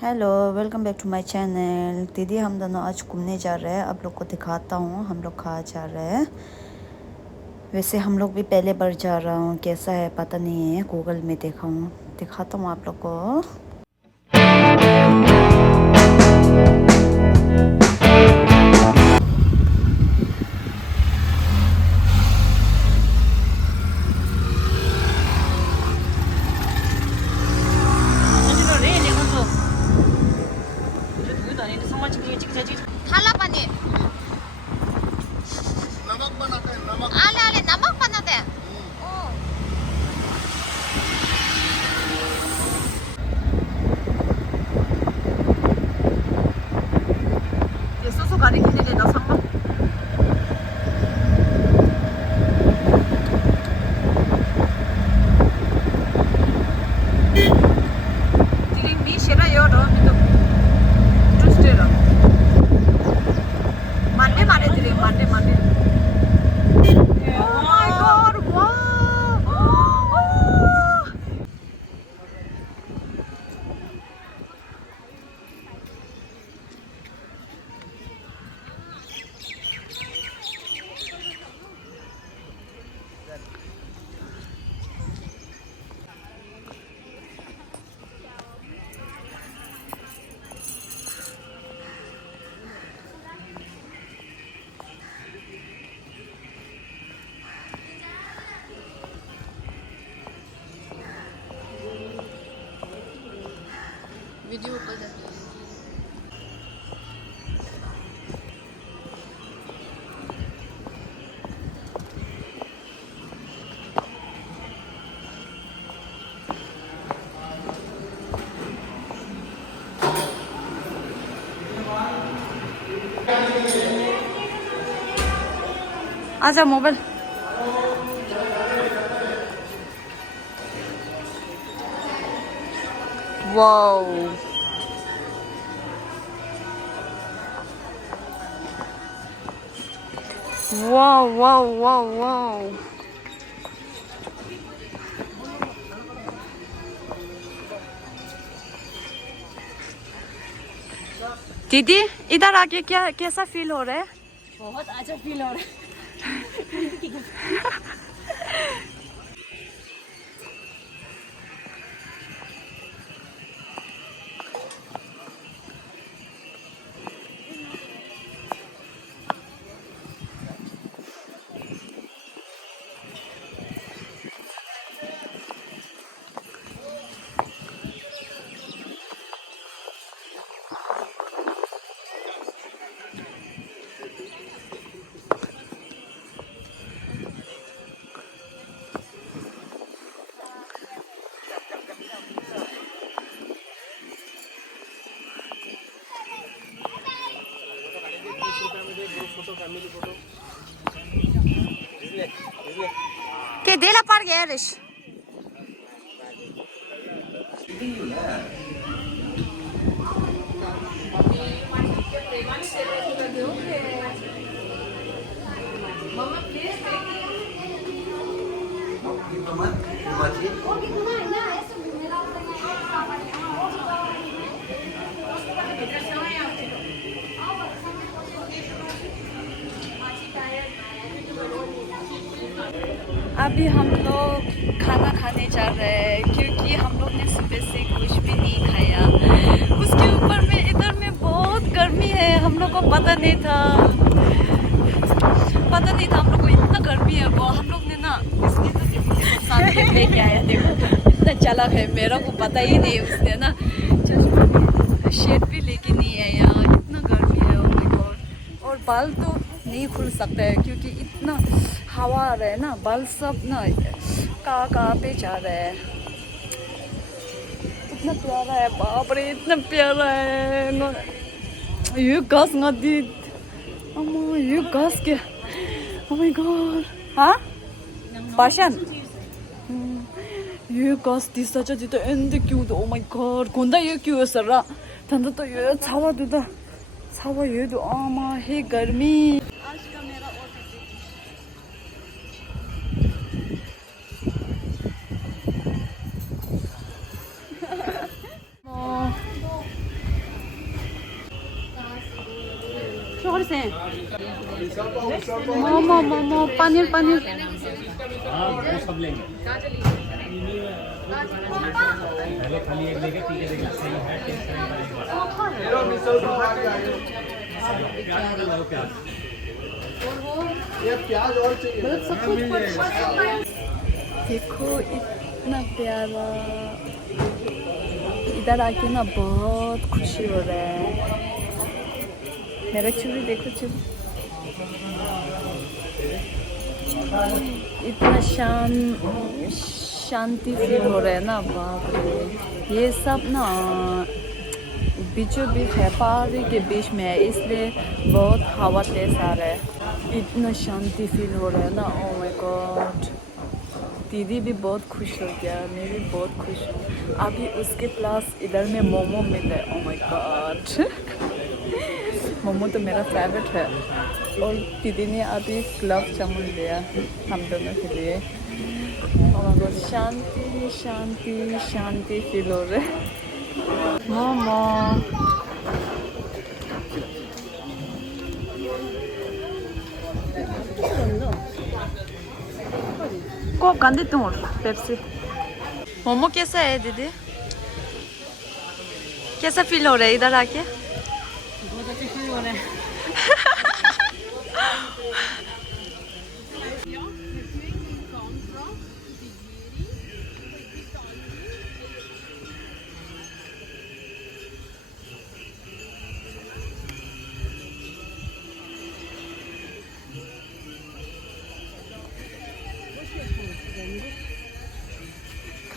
Hello, welcome back to my channel. दीदी हम दोनों आज घूमने जा रहे हैं। आप लोग को दिखाता हूँ हम लोग कहाँ जा रहे हैं। वैसे हम लोग भी पहले बार जा रहा हूँ, कैसा है पता नहीं है, गूगल में देखा हूँ, दिखाता हूँ आप लोग को। थाला पानी नमक बनाते हैं नमक आले आले नमक बनाते हैं ओ ये सोसो गाड़ी कितने लेता संभव दिलिंग भी शेरा यो रो मी तो ट्यूसडे रो मंडे मारे dealing Monday Monday oh my God wow video ऊपर जा आजा mobile wow wow wow wow wow दीदी इधर आके क्या कैसा फील हो रहा है? बहुत अच्छा फील हो रहा है Que dela pargueres. अभी हम लोग खाना खाने जा रहे हैं क्योंकि हम लोग ने सुबह से कुछ भी नहीं खाया। उसके ऊपर में इधर में बहुत गर्मी है, हम लोग को पता नहीं था हम लोग को इतना गर्मी है। वो हम लोग ने ना इसके साथ में लेके आया, देखो इतना चालाक है, मेरा को पता ही नहीं उसने ना शेड भी लेके नहीं आया। इतना गर्मी है, oh my God। और बाल तो नहीं खुल सकता है क्योंकि इतना हवा आ रहा है ना, बाल सब ना कहाँ पे जा रहा है। इतना प्यारा है, बाप रे इतना प्यारा है। ये घास नदी अम्मा, ये घास क्या, oh my God। हाँ पाशन ये घास दिसाच्या तिथं and cute, oh my God। कोणता ये क्यू सरा थंड तो ये छावा दुदा छावा ये दो आमा हे गर्मी। आज का मेरा और से मोमो मोमो पनीर पनीर हाँ वो सब लेंगे पहले खाली एक लेके ठीक है देखिए सही है टेस्ट प्याज ये प्याज और चाहिए देखो इतना प्यारा इधर आके ना बहुत खुशी हो रहा है मेरा चूड़ी देखो चूड़ी इतना शांति फील हो रहा है ना बाप रे ये सब ना बीचों बीच है पहाड़ी के बीच में है इसलिए बहुत हवा तेज आ रहा है इतना शांति फील हो रहा है ना ओह माय गॉड दीदी भी बहुत खुश हो गया मैं भी बहुत खुश हूँ अभी उसके पास इधर में मोमो मिला है ओह माय गॉड मोमो तो मेरा फेवरेट है और दीदी ने अभी गुलाब जामुन लिया हम दोनों के लिए oh my God Shanti Shanti Shanti feel हो रहा है मोमो को गंदे तुम पेप्सी मोमो कैसा है दीदी कैसा फील हो रहा है इधर आके बहुत अच्छे फील हो रहा है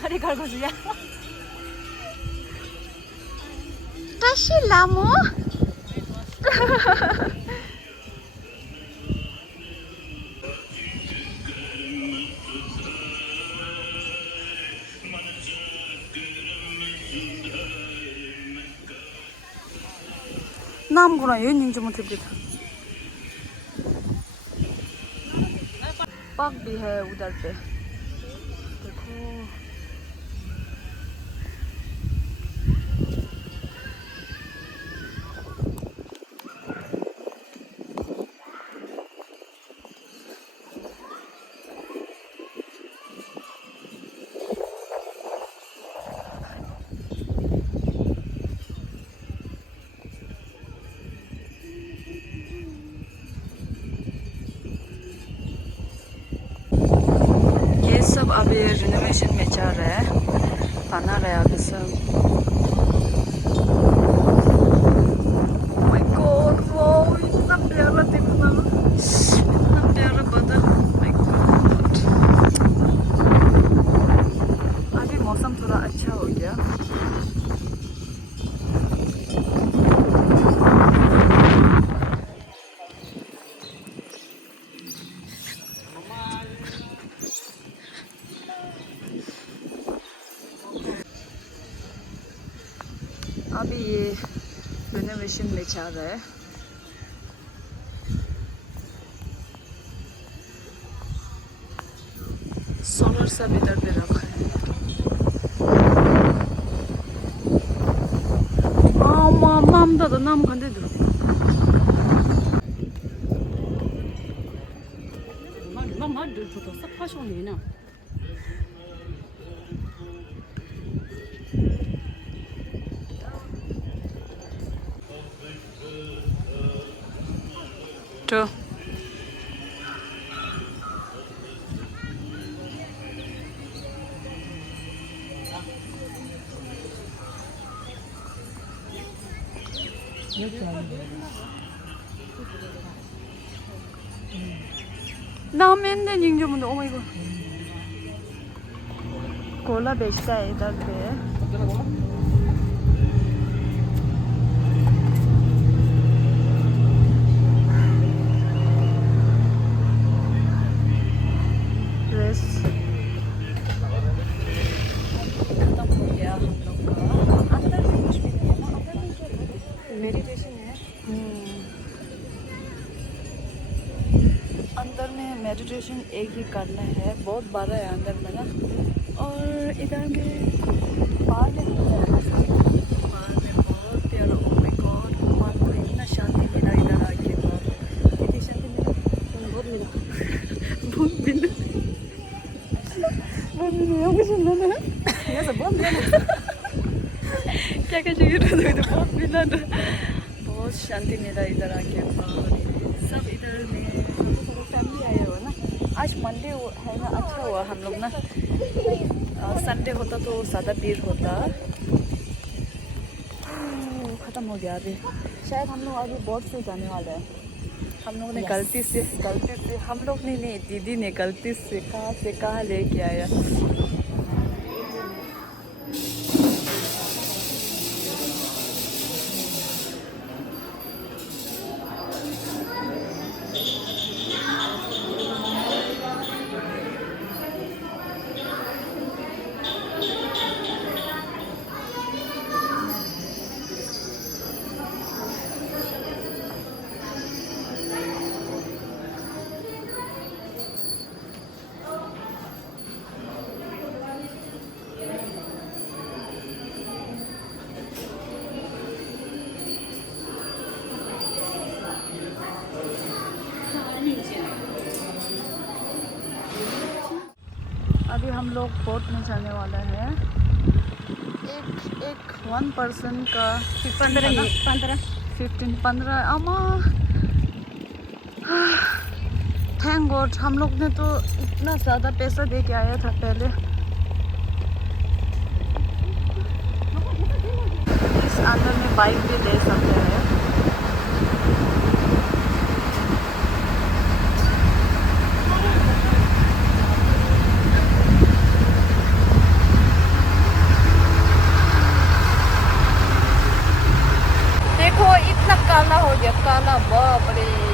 घरी खरगोशिया 다시 라모 नाम구나 얘는 인지 못했겠다 पार्क भी है उधर पे देखो सब अभी रिनोवेशन में चल रहा है बना रहा है अभी सब माय गॉड वाओ इतना प्यारा देखो ना इतना प्यारा बदल माय गॉड अभी मौसम थोड़ा अच्छा हो गया अभी ये रिनोवेशन में चल रहा है सोलर सब इधर पे रखा है 남다다 나무 간대도 만 저도 싹 파시오네나 저 ना मैंने निंजो मुंडे ओ माय गॉड कोला बेचता है इधर पे ड्रेस खत्म हो गया हम लोग का अंदर में कुछ भी नहीं है ना अंदर में क्या मेडिटेशन है अंदर में मेडिटेशन एक ही करना है बहुत बड़ा है अंदर में ना और इधर में बाहर में बहुत प्यारा ओ माय गॉड मन को इतना शांति मिला इधर आके कैसे गिर रहे थे, बहुत मिला ना, बहुत शांति मिला इधर आके। सब इधर में फैमिली आए हो ना। आज मंडे है ना, अच्छा हुआ हम लोग ना, संडे होता तो ज़्यादा भीड़ होता। ख़त्म हो गया अभी, शायद हम लोग अभी बोट से जाने वाले हैं। हम लोग ने गलती से हम लोग ने नहीं, दीदी ने गलती से कहाँ लेके आया। अभी हम लोग बोट में जाने वाला है। एक 1 पर्सन का 15 अमा। थैंक गॉड, हम लोग ने तो इतना ज़्यादा पैसा दे के आया था पहले। इस अंदर में बाइक भी ले सकते हैं। देखो इतना काला हो गया, काला, बाप रे।